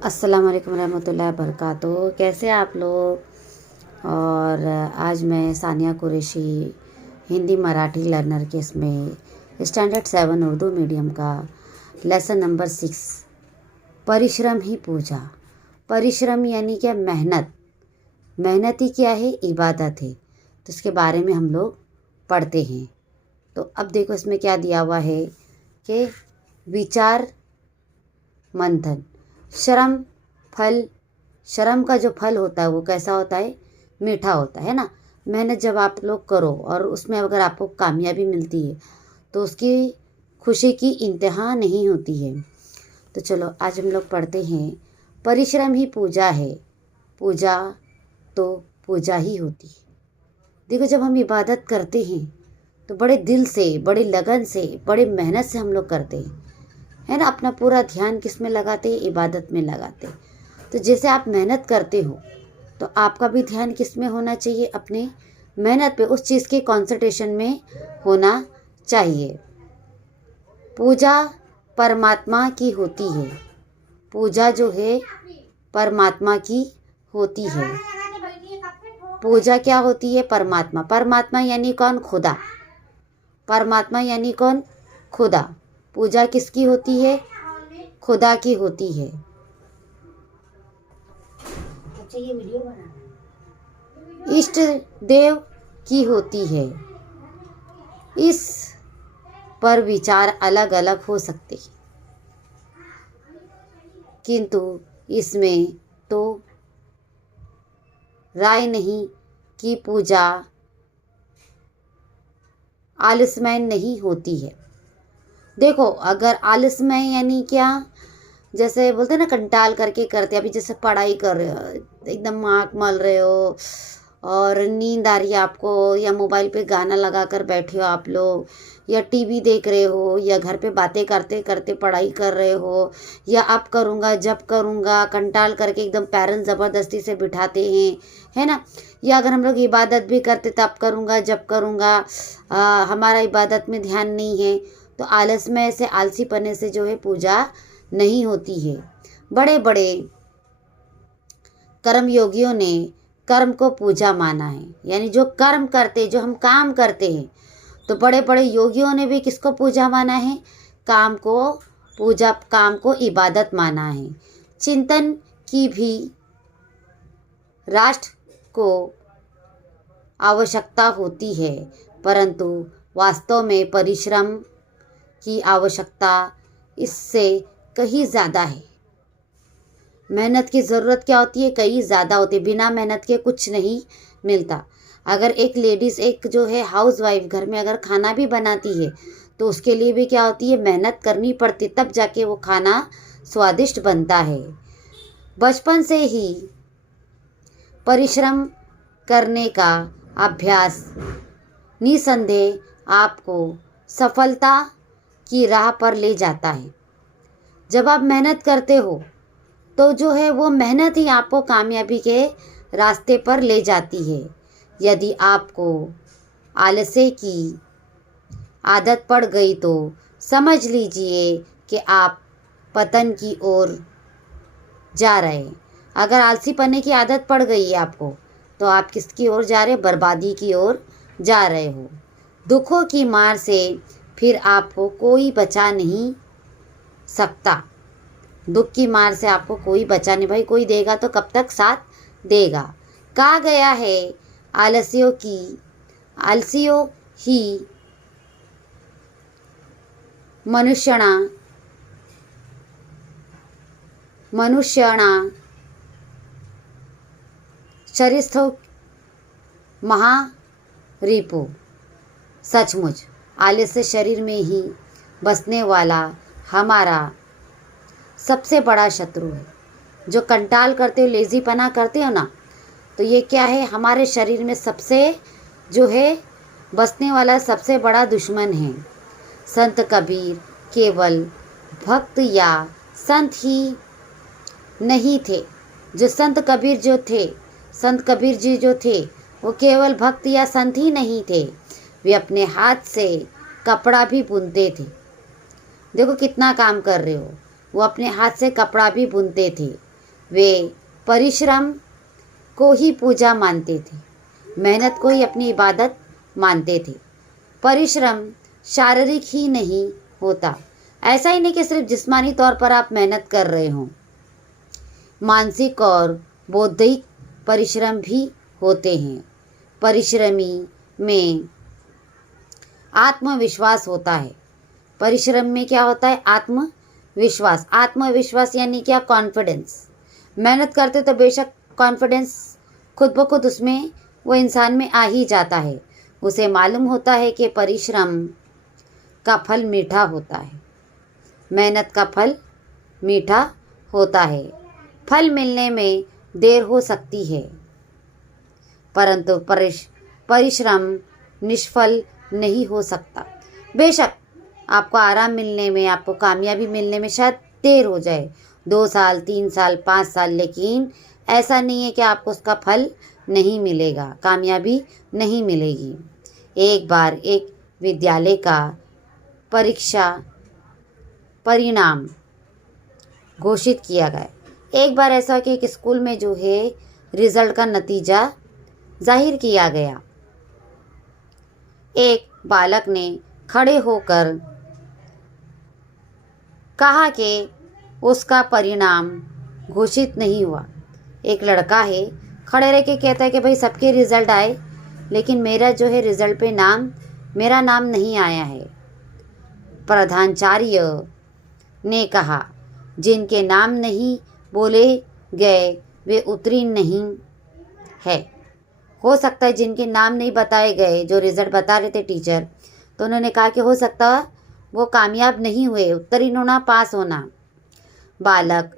अस्सलाम वालेकुम रहमतुल्लाहि वबरकातुहू। कैसे आप लोग। और आज मैं सानिया कुरैशी हिंदी मराठी लर्नर के इसमें स्टैंडर्ड 7 उर्दू मीडियम का लेसन नंबर 6 परिश्रम ही पूजा। परिश्रम यानी क्या? मेहनत। मेहनत ही क्या है? इबादत है। तो इसके बारे में हम लोग पढ़ते हैं। तो अब देखो इसमें क्या दिया हुआ है कि विचार मंथन। श्रम फल, श्रम का जो फल होता है वो कैसा होता है? मीठा होता है ना। मेहनत जब आप लोग करो और उसमें अगर आपको कामयाबी मिलती है तो उसकी खुशी की इंतहा नहीं होती है। तो चलो आज हम लोग पढ़ते हैं। परिश्रम ही पूजा है, पूजा तो पूजा ही होती है। देखो जब हम इबादत करते हैं तो बड़े दिल से, बड़ी लगन से, बड़ी मेहनत से हम लोग करते हैं, है ना। अपना पूरा ध्यान किस में लगाते हैं? इबादत में लगाते हैं। तो जैसे आप मेहनत करते हो तो आपका भी ध्यान किस में होना चाहिए? अपने मेहनत पे, उस चीज़ के कंसंट्रेशन में होना चाहिए। पूजा परमात्मा की होती है। पूजा जो है परमात्मा की होती है। पूजा क्या होती है? परमात्मा। परमात्मा यानी कौन? खुदा। परमात्मा यानी कौन? खुदा। पूजा किसकी होती है? खुदा की होती है। इष्ट देव की होती है। इस पर विचार अलग अलग हो सकते हैं, किंतु इसमें तो राय नहीं कि पूजा आलसमय नहीं होती है। देखो अगर आलसमय यानी क्या? जैसे बोलते हैं ना, कंटाल करके करते। अभी जैसे पढ़ाई कर रहे हो, एकदम आँख मल रहे हो और नींद आ रही है आपको, या मोबाइल पे गाना लगा कर बैठे हो आप लोग, या टीवी देख रहे हो, या घर पे बातें करते करते पढ़ाई कर रहे हो, या अब करूँगा जब करूँगा कंटाल करके एकदम पेरेंट्स ज़बरदस्ती से बिठाते हैं, है ना। या अगर हम लोग इबादत भी करते तब करूँगा जब करूँगा, हमारा इबादत में ध्यान नहीं है, तो आलसमय से, आलसीपने से जो है पूजा नहीं होती है। बड़े बड़े कर्म योगियों ने कर्म को पूजा माना है। यानी जो कर्म करते, जो हम काम करते हैं, तो बड़े बड़े योगियों ने भी किसको पूजा माना है? काम को पूजा, काम को इबादत माना है। चिंतन की भी राष्ट्र को आवश्यकता होती है, परंतु वास्तव में परिश्रम की आवश्यकता इससे कहीं ज़्यादा है। मेहनत की ज़रूरत क्या होती है? कहीं ज़्यादा होती है। बिना मेहनत के कुछ नहीं मिलता। अगर एक लेडीज़, एक जो है हाउस वाइफ, घर में अगर खाना भी बनाती है तो उसके लिए भी क्या होती है? मेहनत करनी पड़ती, तब जाके वो खाना स्वादिष्ट बनता है। बचपन से ही परिश्रम करने का अभ्यास निसंदेह आपको सफलता की राह पर ले जाता है। जब आप मेहनत करते हो तो जो है वो मेहनत ही आपको कामयाबी के रास्ते पर ले जाती है। यदि आपको आलस्य की आदत पड़ गई तो समझ लीजिए कि आप पतन की ओर जा रहे हैं। अगर आलसीपने की आदत पड़ गई है आपको तो आप किसकी ओर जा रहे हैं? बर्बादी की ओर जा रहे हो। दुखों की मार से फिर आपको कोई बचा नहीं सकता। दुख की मार से आपको कोई बचा नहीं। भाई कोई देगा तो कब तक साथ देगा। कहा गया है आलसियों ही मनुष्यणा शरीस्थो महारिपु। सचमुच आलस्य शरीर में ही बसने वाला हमारा सबसे बड़ा शत्रु है। जो कंटाल करते हो, लेजीपना करते हो ना, तो ये क्या है? हमारे शरीर में सबसे जो है बसने वाला सबसे बड़ा दुश्मन है। संत कबीर केवल भक्त या संत ही नहीं थे। जो संत कबीर जी जो थे वो केवल भक्त या संत ही नहीं थे, वे अपने हाथ से कपड़ा भी बुनते थे। देखो कितना काम कर रहे हो। वो अपने हाथ से कपड़ा भी बुनते थे। वे परिश्रम को ही पूजा मानते थे, मेहनत को ही अपनी इबादत मानते थे। परिश्रम शारीरिक ही नहीं होता, ऐसा ही नहीं कि सिर्फ जिस्मानी तौर पर आप मेहनत कर रहे हों, मानसिक और बौद्धिक परिश्रम भी होते हैं। परिश्रमी में आत्मविश्वास होता है। परिश्रम में क्या होता है? आत्मविश्वास। आत्मविश्वास यानी क्या? कॉन्फिडेंस। मेहनत करते तो बेशक कॉन्फिडेंस खुद ब खुद उसमें वो इंसान में आ ही जाता है। उसे मालूम होता है कि परिश्रम का फल मीठा होता है, मेहनत का फल मीठा होता है। फल मिलने में देर हो सकती है, परंतु परिश्रम निष्फल नहीं हो सकता। बेशक आपको आराम मिलने में, आपको कामयाबी मिलने में शायद देर हो जाए, 2 साल, 3 साल, 5 साल, लेकिन ऐसा नहीं है कि आपको उसका फल नहीं मिलेगा, कामयाबी नहीं मिलेगी। एक बार एक विद्यालय का परीक्षा परिणाम घोषित किया गया। एक बार ऐसा कि एक स्कूल में जो है रिजल्ट का नतीजा जाहिर किया गया। एक बालक ने खड़े होकर कहा कि उसका परिणाम घोषित नहीं हुआ। एक लड़का है, खड़े रह के कहता है कि भाई सबके रिजल्ट आए, लेकिन मेरा जो है रिजल्ट पे मेरा नाम नहीं आया है। प्रधानाचार्य ने कहा, जिनके नाम नहीं बोले गए वे उत्तीर्ण नहीं है। हो सकता है जिनके नाम नहीं बताए गए, जो रिजल्ट बता रहे थे टीचर, तो उन्होंने कहा कि हो सकता वो कामयाब नहीं हुए, उत्तीर्ण होना, पास होना। बालक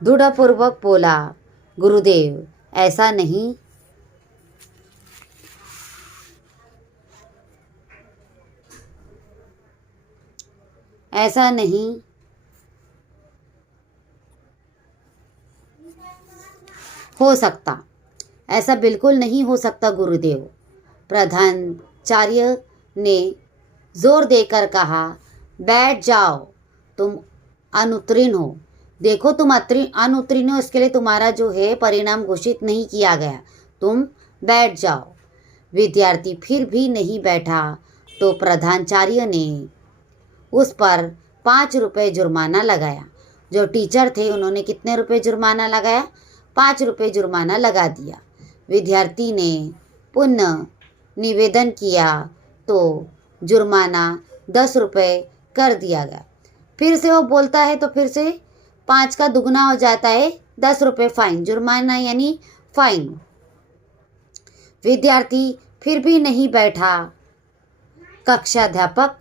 दृढ़पूर्वक बोला, गुरुदेव ऐसा नहीं, ऐसा नहीं हो सकता, ऐसा बिल्कुल नहीं हो सकता गुरुदेव। प्रधानाचार्य ने जोर देकर कहा, बैठ जाओ, तुम अनुत्तीर्ण हो। देखो तुम अनुत्तीर्ण हो, इसके लिए तुम्हारा जो है परिणाम घोषित नहीं किया गया, तुम बैठ जाओ। विद्यार्थी फिर भी नहीं बैठा तो प्रधानाचार्य ने उस पर 5 रुपये जुर्माना लगाया। जो टीचर थे उन्होंने कितने रुपए जुर्माना लगाया? 5 रुपये जुर्माना लगा दिया। विद्यार्थी ने पुनः निवेदन किया तो जुर्माना 10 रुपये कर दिया गया। फिर से वो बोलता है तो फिर से 5 का दुगना हो जाता है, 10 रुपये फाइन, जुर्माना यानी फाइन। विद्यार्थी फिर भी नहीं बैठा। कक्षाध्यापक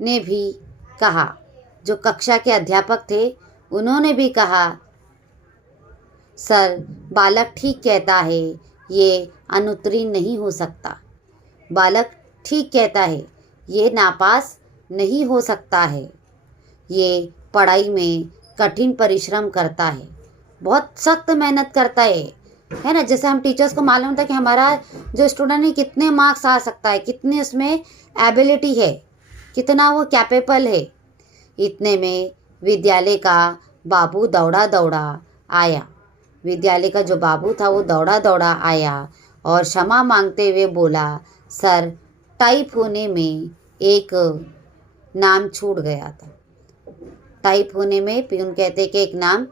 ने भी कहा, जो कक्षा के अध्यापक थे उन्होंने भी कहा, सर बालक ठीक कहता है, ये अनुत्तीर्ण नहीं हो सकता। बालक ठीक कहता है, ये नापास नहीं हो सकता है। ये पढ़ाई में कठिन परिश्रम करता है, बहुत सख्त मेहनत करता है ना। जैसे हम टीचर्स को मालूम था कि हमारा जो स्टूडेंट है कितने मार्क्स आ सकता है, कितनी उसमें एबिलिटी है, कितना वो कैपेबल है। इतने में विद्यालय का बाबू दौड़ा दौड़ा आया। विद्यालय का जो बाबू था वो दौड़ा दौड़ा आया और क्षमा मांगते हुए बोला, सर टाइप होने में एक नाम छूट गया था। टाइप होने में पियून कहते कि एक नाम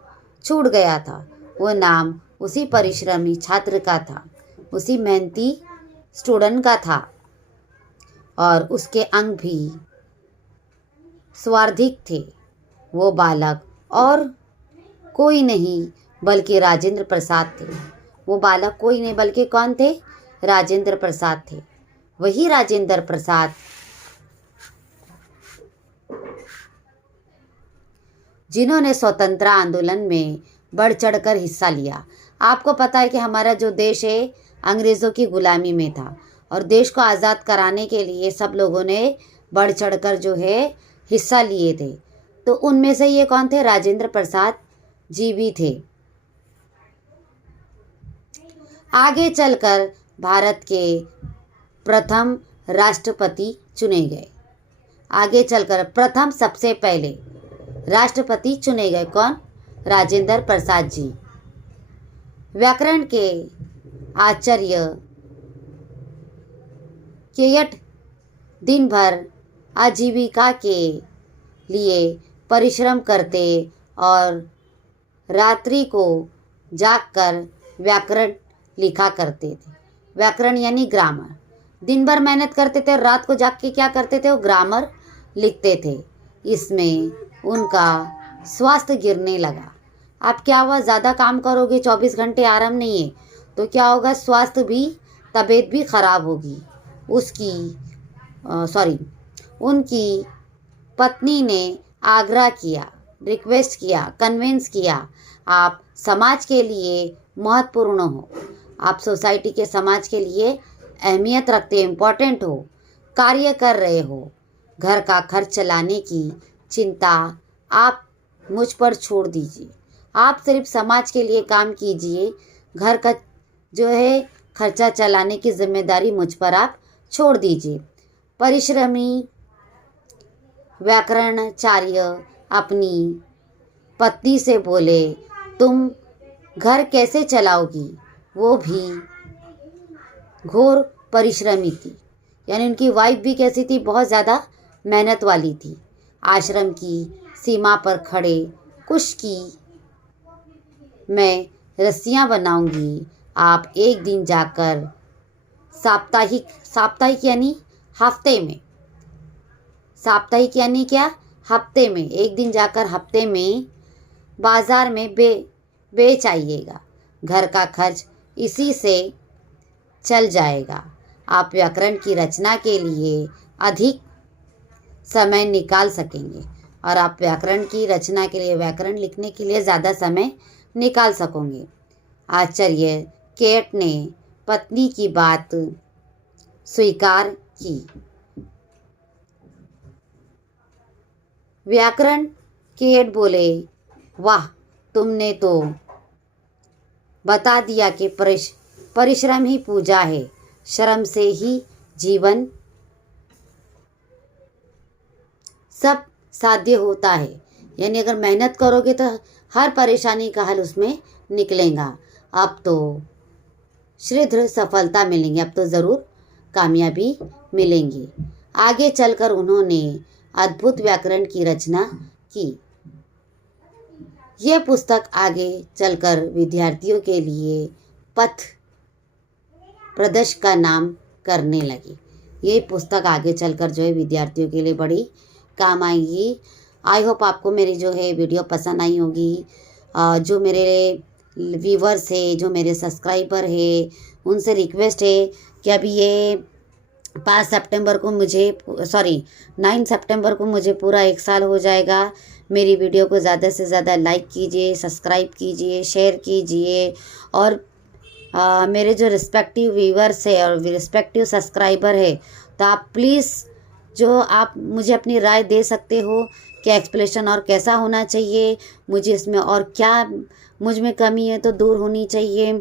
छूट गया था। वो नाम उसी परिश्रमी छात्र का था, उसी मेहनती स्टूडेंट का था, और उसके अंक भी स्वार्थिक थे। वो बालक और कोई नहीं बल्कि राजेंद्र प्रसाद थे। वो बालक कोई नहीं बल्कि कौन थे? राजेंद्र प्रसाद थे। वही राजेंद्र प्रसाद जिन्होंने स्वतंत्रता आंदोलन में बढ़ चढ़कर हिस्सा लिया। आपको पता है कि हमारा जो देश है अंग्रेज़ों की गुलामी में था, और देश को आज़ाद कराने के लिए सब लोगों ने बढ़ चढ़कर जो है हिस्सा लिए थे। तो उनमें से ये कौन थे? राजेंद्र प्रसाद जी भी थे। आगे चलकर भारत के प्रथम राष्ट्रपति चुने गए। आगे चलकर प्रथम सबसे पहले राष्ट्रपति चुने गए। कौन? राजेंद्र प्रसाद जी। व्याकरण के आचार्य केयट दिन भर आजीविका के लिए परिश्रम करते और रात्रि को जागकर व्याकरण लिखा करते थे। व्याकरण यानी ग्रामर। दिन भर मेहनत करते थे और रात को जाग के क्या करते थे, वो ग्रामर लिखते थे। इसमें उनका स्वास्थ्य गिरने लगा। अब क्या हुआ, ज़्यादा काम करोगे, 24 घंटे आराम नहीं है तो क्या होगा, स्वास्थ्य भी, तबीयत भी खराब होगी। उनकी पत्नी ने आग्रह किया, रिक्वेस्ट किया, कन्विंस किया, आप समाज के लिए महत्वपूर्ण हो, आप सोसाइटी के समाज के लिए अहमियत रखते, इम्पोर्टेंट हो, कार्य कर रहे हो, घर का खर्च चलाने की चिंता आप मुझ पर छोड़ दीजिए, आप सिर्फ समाज के लिए काम कीजिए, घर का जो है खर्चा चलाने की जिम्मेदारी मुझ पर आप छोड़ दीजिए। परिश्रमी व्याकरणाचार्य अपनी पत्नी से बोले, तुम घर कैसे चलाओगी? वो भी घोर परिश्रमी थी, यानी उनकी वाइफ भी कैसी थी, बहुत ज़्यादा मेहनत वाली थी। आश्रम की सीमा पर खड़े कुश की मैं रस्सियाँ बनाऊंगी, आप एक दिन जाकर साप्ताहिक यानी हफ्ते में, साप्ताहिक यानी क्या, हफ्ते में, एक दिन जाकर हफ्ते में बाज़ार में बेच आइएगा, घर का खर्च इसी से चल जाएगा। आप व्याकरण की रचना के लिए अधिक समय निकाल सकेंगे और आप व्याकरण की रचना के लिए, व्याकरण लिखने के लिए ज़्यादा समय निकाल सकोगे। आचार्य केट ने पत्नी की बात स्वीकार की। व्याकरण केट बोले, वाह, तुमने तो बता दिया कि परिश्रम ही पूजा है, श्रम से ही जीवन सब साध्य होता है। यानी अगर मेहनत करोगे तो हर परेशानी का हल उसमें निकलेगा। अब तो शीघ्र सफलता मिलेंगी, अब तो ज़रूर कामयाबी मिलेंगी। आगे चलकर उन्होंने अद्भुत व्याकरण की रचना की। यह पुस्तक आगे चलकर विद्यार्थियों के लिए पथ प्रदर्शक का नाम करने लगी। ये पुस्तक आगे चलकर जो है विद्यार्थियों के लिए बड़ी काम आएगी। आई होप आपको मेरी जो है वीडियो पसंद आई होगी। जो मेरे व्यूवर्स है, जो मेरे सब्सक्राइबर है, उनसे रिक्वेस्ट है कि अभी ये 9 सितंबर को मुझे पूरा 1 साल हो जाएगा। मेरी वीडियो को ज़्यादा से ज़्यादा लाइक कीजिए, सब्सक्राइब कीजिए, शेयर कीजिए और मेरे जो रिस्पेक्टिव व्यूवर्स है और रिस्पेक्टिव सब्सक्राइबर है, तो आप प्लीज़ जो आप मुझे अपनी राय दे सकते हो, क्या एक्सप्लेनेशन और कैसा होना चाहिए, मुझे इसमें और क्या मुझ में कमी है तो दूर होनी चाहिए।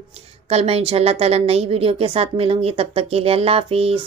कल मैं इंशाल्लाह ताला नई वीडियो के साथ मिलूँगी। तब तक के लिए अल्लाह हाफिज़।